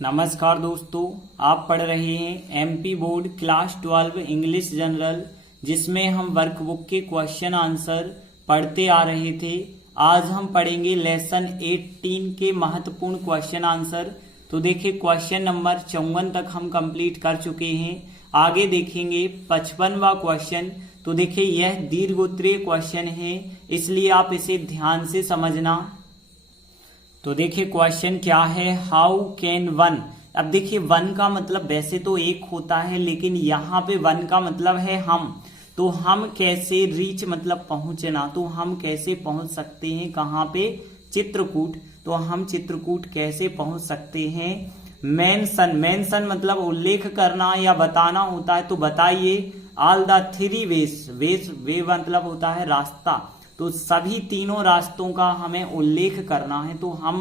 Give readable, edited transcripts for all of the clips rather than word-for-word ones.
नमस्कार दोस्तों, आप पढ़ रहे हैं MP board class 12 English general, जिसमें हम वर्कबुक के क्वेश्चन आंसर पढ़ते आ रहे थे। आज हम पढ़ेंगे लेसन 18 के महत्वपूर्ण क्वेश्चन आंसर। तो देखिए, क्वेश्चन नंबर 54 तक हम कंप्लीट कर चुके हैं। आगे देखेंगे 55वां क्वेश्चन। तो देखिए, यह दीर्घोत्तरीय क्वेश्चन है, इसलिए आप इसे ध्यान से समझना। तो देखिए क्वेश्चन क्या है, हाउ कैन वन। अब देखिए, वन का मतलब वैसे तो एक होता है, लेकिन यहाँ पे वन का मतलब है हम। तो हम कैसे रीच मतलब पहुंचना, तो हम कैसे पहुंच सकते हैं कहाँ पे, चित्रकूट। तो हम चित्रकूट कैसे पहुंच सकते हैं। मेंशन, मेंशन मतलब उल्लेख करना या बताना होता है। तो बताइए ऑल द थ्री वेज, वे मतलब होता है रास्ता। तो सभी तीनों रास्तों का हमें उल्लेख करना है। तो हम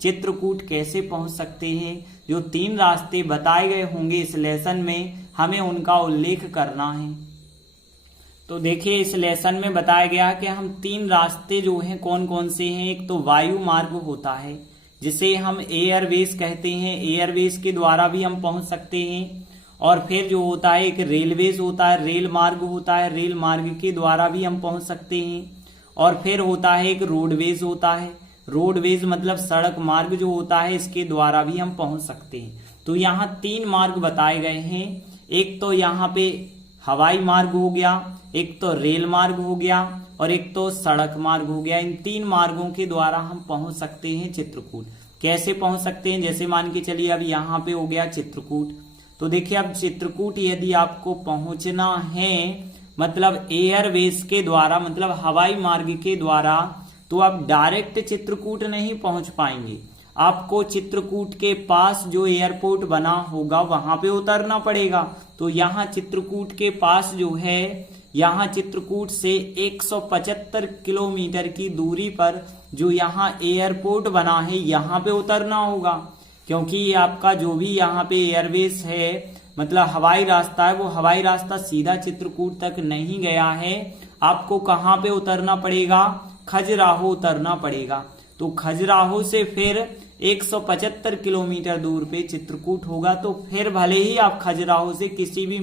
चित्रकूट कैसे पहुंच सकते हैं, जो तीन रास्ते बताए गए होंगे इस लेसन में, हमें उनका उल्लेख करना है। तो देखिए, इस लेसन में बताया गया कि हम तीन रास्ते जो हैं कौन कौन से हैं। एक तो वायु मार्ग होता है, जिसे हम एयरवेज कहते हैं, एयरवेज के द्वारा भी हम पहुंच सकते हैं। और फिर जो होता है एक रेलवेज होता है, रेल मार्ग होता है, रेल मार्ग के द्वारा भी हम पहुंच सकते हैं। और फिर होता है एक रोडवेज होता है, रोडवेज मतलब सड़क मार्ग जो होता है, इसके द्वारा भी हम पहुंच सकते हैं। तो यहाँ तीन मार्ग बताए गए हैं। एक तो यहाँ पे हवाई मार्ग हो गया, एक तो रेल मार्ग हो गया, और एक तो सड़क मार्ग हो गया। इन तीन मार्गों के द्वारा हम पहुंच सकते हैं चित्रकूट। कैसे पहुंच सकते हैं, जैसे मान के चलिए अब यहाँ पे हो गया चित्रकूट। तो देखिए, अब चित्रकूट यदि आपको पहुंचना है मतलब एयरवेज के द्वारा, मतलब हवाई मार्ग के द्वारा, तो आप डायरेक्ट चित्रकूट नहीं पहुंच पाएंगे। आपको चित्रकूट के पास जो एयरपोर्ट बना होगा वहां पे उतरना पड़ेगा। तो यहाँ चित्रकूट के पास जो है, यहाँ चित्रकूट से 175 किलोमीटर की दूरी पर जो यहाँ एयरपोर्ट बना है, यहाँ पे उतरना होगा। क्योंकि ये आपका जो भी यहाँ पे एयरवेज है, मतलब हवाई रास्ता है, वो हवाई रास्ता सीधा चित्रकूट तक नहीं गया है। आपको कहाँ पे उतरना पड़ेगा, खजुराहो उतरना पड़ेगा। तो खजुराहो से फिर 175 किलोमीटर दूर पे चित्रकूट होगा। तो फिर भले ही आप खजुराहो से किसी भी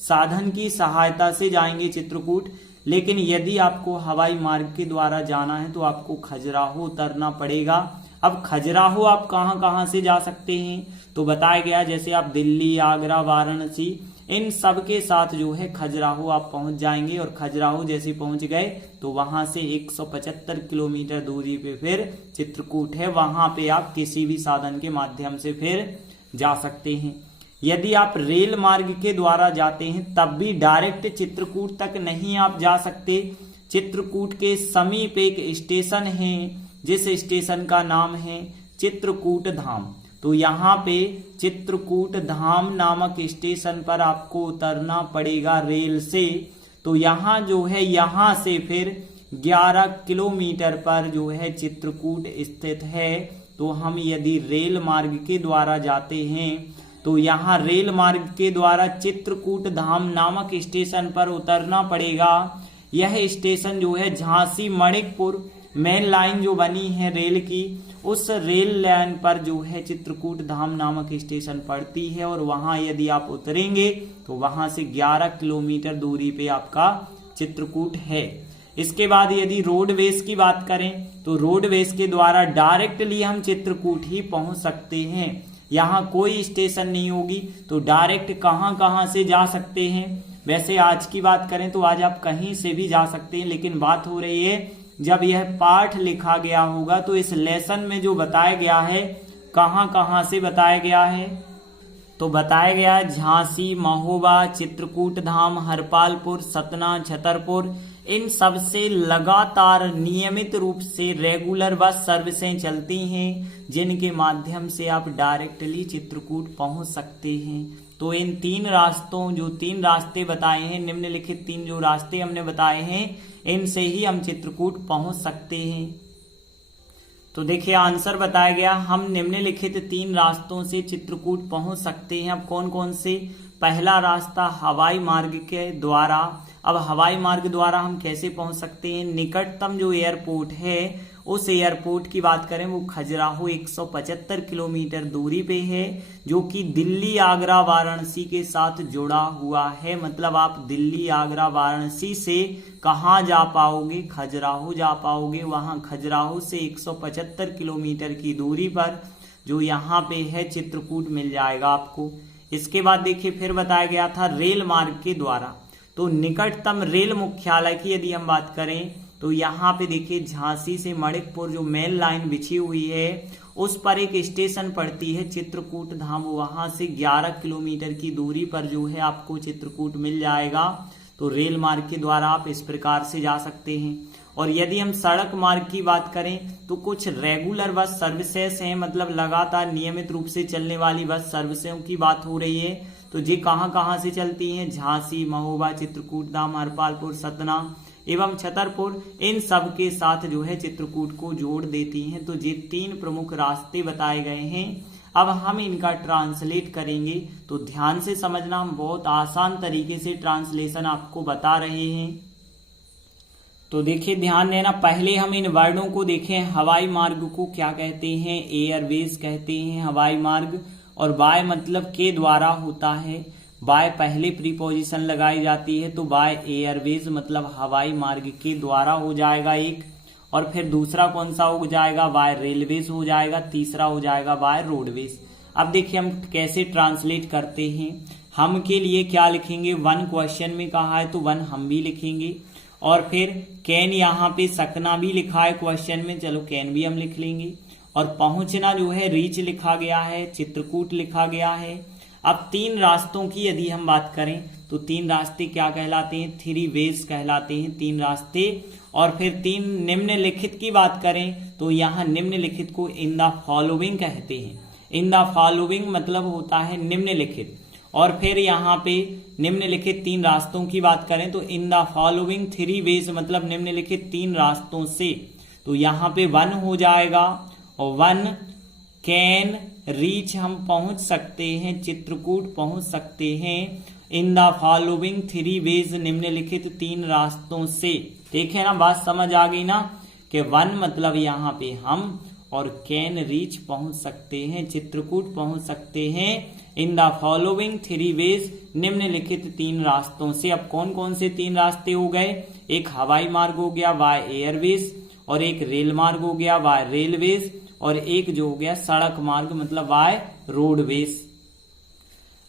साधन की सहायता से जाएंगे चित्रकूट, लेकिन यदि आपको हवाई मार्ग के द्वारा जाना है तो आपको खजुराहो उतरना पड़ेगा। अब खजुराहो आप कहाँ कहाँ से जा सकते हैं, तो बताया गया जैसे आप दिल्ली, आगरा, वाराणसी, इन सब के साथ जो है खजुराहो आप पहुंच जाएंगे। और खजुराहो जैसे पहुंच गए तो वहां से 175 किलोमीटर दूरी पे फिर चित्रकूट है, वहां पे आप किसी भी साधन के माध्यम से फिर जा सकते हैं। यदि आप रेल मार्ग के द्वारा जाते हैं तब भी डायरेक्ट चित्रकूट तक नहीं आप जा सकते। चित्रकूट के समीप एक स्टेशन है, जिस स्टेशन का नाम है चित्रकूट धाम। तो यहाँ पे चित्रकूट धाम नामक स्टेशन पर आपको उतरना पड़ेगा रेल से। तो यहाँ जो है, यहाँ से फिर 11 किलोमीटर पर जो है चित्रकूट स्थित है। तो हम यदि रेल मार्ग के द्वारा जाते हैं तो यहाँ रेल मार्ग के द्वारा चित्रकूट धाम नामक स्टेशन पर उतरना पड़ेगा। यह स्टेशन जो है झांसी मणिकपुर मेन लाइन जो बनी है रेल की, उस रेल लाइन पर जो है चित्रकूट धाम नामक स्टेशन पड़ती है। और वहां यदि आप उतरेंगे तो वहां से 11 किलोमीटर दूरी पे आपका चित्रकूट है। इसके बाद यदि रोडवेज की बात करें तो रोडवेज के द्वारा डायरेक्टली हम चित्रकूट ही पहुंच सकते हैं। यहाँ कोई स्टेशन नहीं होगी, तो डायरेक्ट कहाँ कहाँ से जा सकते हैं। वैसे आज की बात करें तो आज आप कहीं से भी जा सकते हैं, लेकिन बात हो रही है जब यह पाठ लिखा गया होगा तो इस लेसन में जो बताया गया है, कहाँ कहाँ से बताया गया है, तो बताया गया झांसी, महोबा, चित्रकूट धाम, हरपालपुर, सतना, छतरपुर, इन सब से लगातार नियमित रूप से रेगुलर बस सर्विसें चलती हैं, जिनके माध्यम से आप डायरेक्टली चित्रकूट पहुंच सकते हैं। तो इन तीन रास्तों, जो तीन रास्ते बताए हैं, निम्नलिखित तीन जो रास्ते हमने बताए हैं, इनसे ही हम चित्रकूट पहुंच सकते हैं। तो देखिए, आंसर बताया गया, हम निम्नलिखित तीन रास्तों से चित्रकूट पहुंच सकते हैं। अब कौन कौन से, पहला रास्ता हवाई मार्ग के द्वारा। अब हवाई मार्ग द्वारा हम कैसे पहुंच सकते हैं, निकटतम जो एयरपोर्ट है उस एयरपोर्ट की बात करें वो खजुराहो 175 किलोमीटर दूरी पे है, जो कि दिल्ली आगरा वाराणसी के साथ जुड़ा हुआ है। मतलब आप दिल्ली आगरा वाराणसी से कहाँ जा पाओगे, खजुराहो जा पाओगे। वहां खजुराहो से 175 किलोमीटर की दूरी पर जो यहाँ पे है चित्रकूट मिल जाएगा आपको। इसके बाद देखिए फिर बताया गया था रेल मार्ग के द्वारा, तो निकटतम रेल मुख्यालय की यदि हम बात करें तो यहाँ पे देखिए झांसी से मणिकपुर जो मेल लाइन बिछी हुई है उस पर एक स्टेशन पड़ती है चित्रकूट धाम, वहां से 11 किलोमीटर की दूरी पर जो है आपको चित्रकूट मिल जाएगा। तो रेल मार्ग के द्वारा आप इस प्रकार से जा सकते हैं। और यदि हम सड़क मार्ग की बात करें तो कुछ रेगुलर बस सर्विसेज हैं, मतलब लगातार नियमित रूप से चलने वाली बस सर्विसों की बात हो रही है। तो ये कहां कहां से चलती हैं, झांसी, महोबा, चित्रकूट धाम, हरपालपुर, सतना एवं छतरपुर, इन सब के साथ जो है चित्रकूट को जोड़ देती हैं। तो ये 3 प्रमुख रास्ते बताए गए हैं। अब हम इनका ट्रांसलेट करेंगे, तो ध्यान से समझना, हम बहुत आसान तरीके से ट्रांसलेशन आपको बता रहे हैं। तो देखिए ध्यान देना, पहले हम इन वर्णों को देखें। हवाई मार्ग को क्या कहते हैं, एयरवेज कहते हैं हवाई मार्ग। और बाय मतलब के द्वारा होता है, बाय पहले प्रीपोजिशन लगाई जाती है, तो बाय एयरवेज मतलब हवाई मार्ग के द्वारा हो जाएगा एक। और फिर दूसरा कौन सा हो जाएगा, बाय रेलवेज हो जाएगा। तीसरा हो जाएगा बाय रोडवेज। अब देखिए हम कैसे ट्रांसलेट करते हैं। हम के लिए क्या लिखेंगे, 1 क्वेश्चन में कहा है तो 1 हम भी लिखेंगे। और फिर कैन, यहाँ पे सकना भी लिखा है क्वेश्चन में, चलो कैन भी हम लिख लेंगे। और पहुंचना जो है रीच लिखा गया है, चित्रकूट लिखा गया है। अब 3 रास्तों की यदि हम बात करें तो 3 रास्ते क्या कहलाते हैं, 3 वेज कहलाते हैं, 3 रास्ते। और फिर 3 निम्नलिखित की बात करें तो यहाँ निम्नलिखित को इन द फॉलोइंग कहते हैं। इन द फॉलोइंग मतलब होता है निम्नलिखित। और फिर यहाँ पे निम्नलिखित 3 रास्तों की बात करें तो इन द फॉलोइंग 3 वेज मतलब निम्नलिखित 3 रास्तों से, तो यहाँ पे 1 हो जाएगा। और 1 कैन रीच, हम पहुंच सकते हैं, चित्रकूट पहुंच सकते हैं इन द फॉलोइंग 3 वेज निम्नलिखित 3 रास्तों से। ठीक है ना, बात समझ आ गई ना, कि 1 मतलब यहाँ पे हम, और कैन रीच पहुंच सकते हैं, चित्रकूट पहुंच सकते हैं इन द फॉलोइंग 3 वेज निम्नलिखित 3 रास्तों से। अब कौन कौन से 3 रास्ते हो गए, एक हवाई मार्ग हो गया बाय एयरवेज, और एक रेल मार्ग हो गया बाय रेलवेज, और एक जो हो गया सड़क मार्ग मतलब बाय रोडवेज।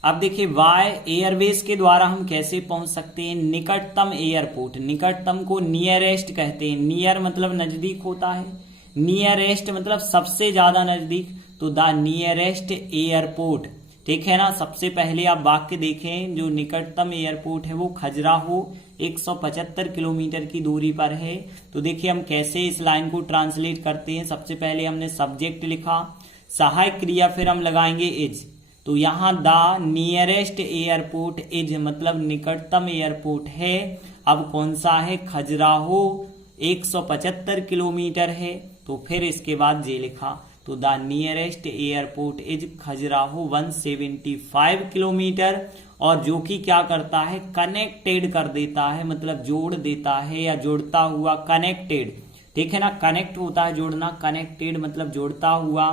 अब देखिए बाय एयरवेज के द्वारा हम कैसे पहुंच सकते हैं, निकटतम एयरपोर्ट, निकटतम को नियरेस्ट कहते हैं। नियर मतलब नजदीक होता है, नियरेस्ट मतलब सबसे ज्यादा नजदीक, तो द नियरेस्ट एयरपोर्ट। ठीक है ना, सबसे पहले आप वाक्य देखें, जो निकटतम एयरपोर्ट है वो खजुराहो 175 किलोमीटर की दूरी पर है। तो देखिए हम कैसे इस लाइन को ट्रांसलेट करते हैं। सबसे पहले हमने सब्जेक्ट लिखा, सहायक क्रिया फिर हम लगाएंगे इज। तो यहाँ द नियरेस्ट एयरपोर्ट इज मतलब निकटतम एयरपोर्ट है। अब कौन सा है, खजुराहो 175 किलोमीटर है, तो फिर इसके बाद जे लिखा, तो the nearest airport is Khajuraho 175 kilometre. और जो कि क्या करता है, कनेक्टेड कर देता है, मतलब जोड़ देता है या जोड़ता हुआ, कनेक्टेड। ठीक है ना, कनेक्ट होता है जोड़ना, कनेक्टेड मतलब जोड़ता हुआ।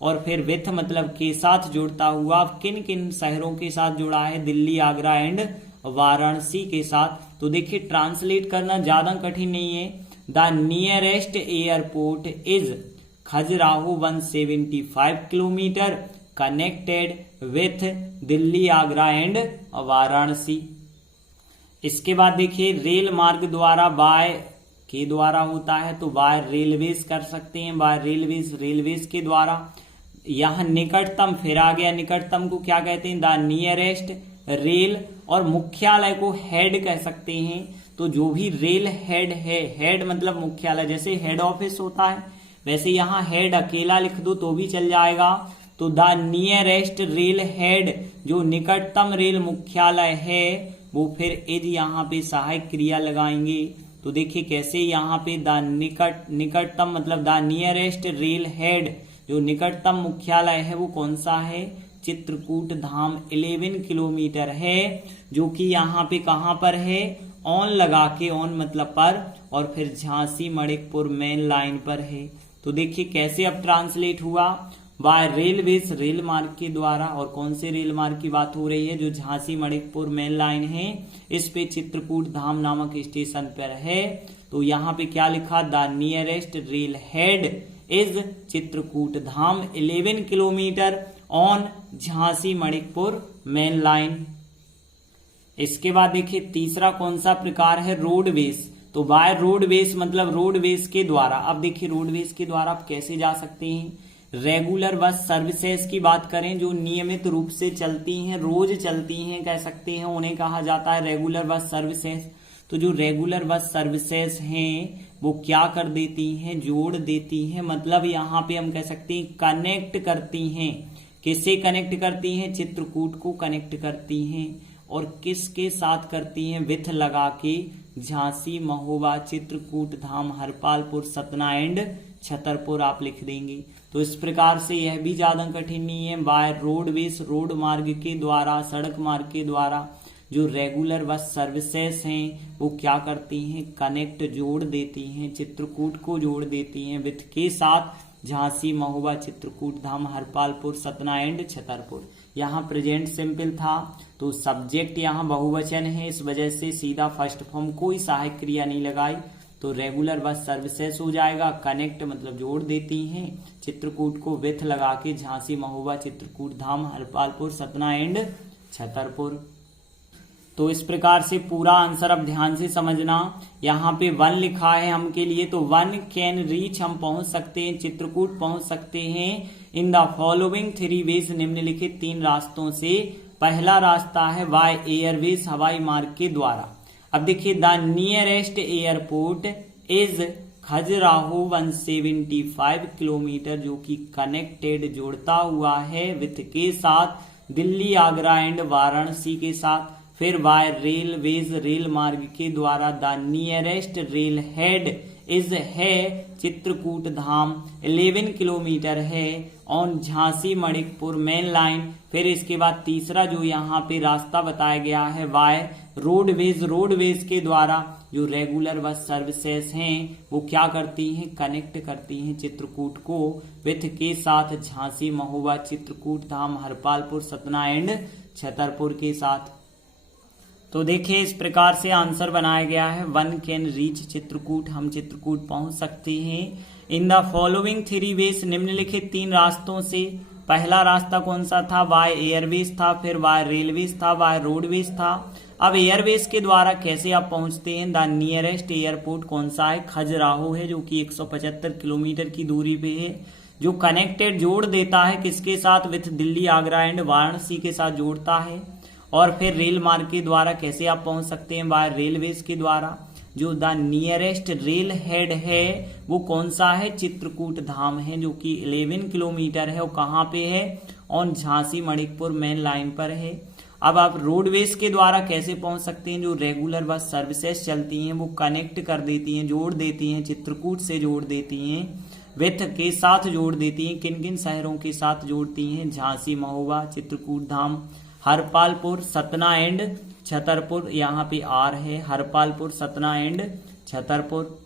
और फिर विथ मतलब के साथ जोड़ता हुआ। किन किन शहरों के साथ जुड़ा है, दिल्ली, आगरा एंड वाराणसी के साथ। तो देखिए ट्रांसलेट करना ज्यादा कठिन नहीं है। The nearest airport is Khajuraho 175 kilometre connected with Delhi, Agra and Varanasi. इसके बाद देखिए रेल मार्ग द्वारा बाय के द्वारा होता है, तो बाय रेलवेज कर सकते हैं, बाय रेलवेज, रेलवेज के द्वारा। यहां निकटतम फिर आ गया, निकटतम को क्या कहते हैं, द नियरेस्ट रेल। और मुख्यालय को हेड कह सकते हैं, तो जो भी रेल हेड है, हेड मतलब मुख्यालय, जैसे हेड ऑफिस होता है वैसे यहाँ हेड अकेला लिख दो तो भी चल जाएगा। तो द नियरेस्ट रेल हेड, जो निकटतम रेल मुख्यालय है, वो फिर इज यहाँ पे सहायक क्रिया लगाएंगे। तो देखिए कैसे, यहाँ पे द निकटतम मतलब द नियरेस्ट रेल हेड, जो निकटतम मुख्यालय है वो कौन सा है, चित्रकूट धाम 11 किलोमीटर है, जो कि यहाँ पे कहाँ पर है, ऑन लगा के, ऑन मतलब पर, और फिर झांसी मणिकपुर मेन लाइन पर है। तो देखिए कैसे अब ट्रांसलेट हुआ, बाय रेलवेज रेल मार्ग के द्वारा, और कौन से रेल मार्ग की बात हो रही है, जो झांसी मणिकपुर मेन लाइन है इस पे चित्रकूट धाम नामक स्टेशन पर है। तो यहाँ पे क्या लिखा, the nearest rail head is Chitrakoot Dham 11 kilometre on Jhansi Manikpur main line. इसके बाद देखिए तीसरा कौन सा प्रकार है, रोडवेज। तो बाय रोडवेज मतलब रोडवेज के द्वारा। अब देखिए रोडवेज के द्वारा आप कैसे जा सकते हैं, रेगुलर बस सर्विसेज की बात करें जो नियमित रूप से चलती हैं, रोज चलती हैं कह सकते हैं, उन्हें कहा जाता है रेगुलर बस सर्विसेज। तो जो रेगुलर बस सर्विसेज हैं वो क्या कर देती हैं, जोड़ देती हैं, मतलब यहाँ पे हम कह सकते हैं कनेक्ट करती हैं। किससे कनेक्ट करती हैं, चित्रकूट को कनेक्ट करती हैं। और किसके साथ करती हैं, विथ लगा के, झांसी महोबा चित्रकूट धाम हरपालपुर सतना एंड छतरपुर आप लिख देंगे। तो इस प्रकार से यह भी ज्यादा कठिन नहीं है, बाय रोडवेज रोड मार्ग के द्वारा, सड़क मार्ग के द्वारा जो रेगुलर बस सर्विसेज हैं वो क्या करती हैं, कनेक्ट जोड़ देती हैं, चित्रकूट को जोड़ देती हैं विथ के साथ झांसी महोबा चित्रकूट धाम हरपालपुर सतना एंड छतरपुर। यहाँ प्रेजेंट सिंपल था तो सब्जेक्ट यहाँ बहुवचन है, इस वजह से सीधा फर्स्ट फॉर्म कोई सहायक क्रिया नहीं लगाई, तो रेगुलर बस सर्विसेज हो जाएगा। कनेक्ट मतलब जोड़ देती हैं, चित्रकूट को विथ लगा के झांसी महोबा चित्रकूट धाम हरपालपुर सतना एंड छतरपुर। तो इस प्रकार से पूरा आंसर अब ध्यान से समझना। यहाँ पे 1 लिखा है हम के लिए, तो 1 कैन रीच हम पहुंच सकते हैं, चित्रकूट पहुंच सकते हैं इन द फॉलोइंग 3 वेज निम्नलिखित 3 रास्तों से। पहला रास्ता है बाय एयरवेज हवाई मार्ग के द्वारा। अब देखिए the nearest airport is Khajuraho 175 kilometre, जो कि कनेक्टेड जोड़ता हुआ है विथ के साथ दिल्ली आगरा एंड वाराणसी के साथ। फिर बाय रेलवेज रेल मार्ग के द्वारा the nearest rail head is है चित्रकूट धाम 11 किलोमीटर है on Jhansi Manikpur main line. फिर इसके बाद तीसरा जो यहाँ पे रास्ता बताया गया है बाय रोडवेज के द्वारा जो रेगुलर बस सर्विसेज हैं वो क्या करती हैं, कनेक्ट करती हैं चित्रकूट को विथ के साथ झांसी महोबा चित्रकूट धाम हरपालपुर सतना एंड छतरपुर के साथ। तो देखिए इस प्रकार से आंसर बनाया गया है 1 कैन रीच चित्रकूट, हम चित्रकूट पहुंच सकते हैं इन द फॉलोइंग 3 वेज निम्नलिखित 3 रास्तों से। पहला रास्ता कौन सा था, बाय एयरवेज था, फिर बाय रेलवेज था, बाय रोडवेज था। अब एयरवेज के द्वारा कैसे आप पहुंचते हैं, द नियरेस्ट एयरपोर्ट कौन सा है, खजुराहो है, जो कि 175 किलोमीटर की दूरी पे है, जो कनेक्टेड जोड़ देता है किसके साथ, विथ दिल्ली आगरा एंड वाराणसी के साथ जोड़ता है। और फिर रेल मार्ग के द्वारा कैसे आप पहुंच सकते हैं, बाय रेलवेज के द्वारा, जो द नियरेस्ट रेल हेड है वो कौन सा है, चित्रकूट धाम है, जो कि 11 किलोमीटर है, वो कहाँ पे है, on Jhansi Manikpur main line पर है। अब आप रोडवेज के द्वारा कैसे पहुंच सकते हैं, जो रेगुलर बस सर्विसेज चलती हैं वो कनेक्ट कर देती हैं, जोड़ देती हैं, चित्रकूट से जोड़ देती हैं, विथ के साथ जोड़ देती हैं, किन किन शहरों के साथ जोड़ती हैं, झांसी महोबा चित्रकूट धाम हरपालपुर सतना एंड छतरपुर, यहाँ पे आर है, हरपालपुर सतना एंड छतरपुर।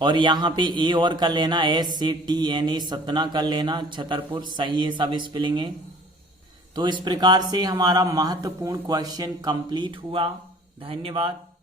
और यहाँ पे ए और कर लेना, SCTNA सतना कर लेना, छतरपुर सही है, सब स्पेलिंग है। तो इस प्रकार से हमारा महत्वपूर्ण क्वेश्चन कंप्लीट हुआ। धन्यवाद।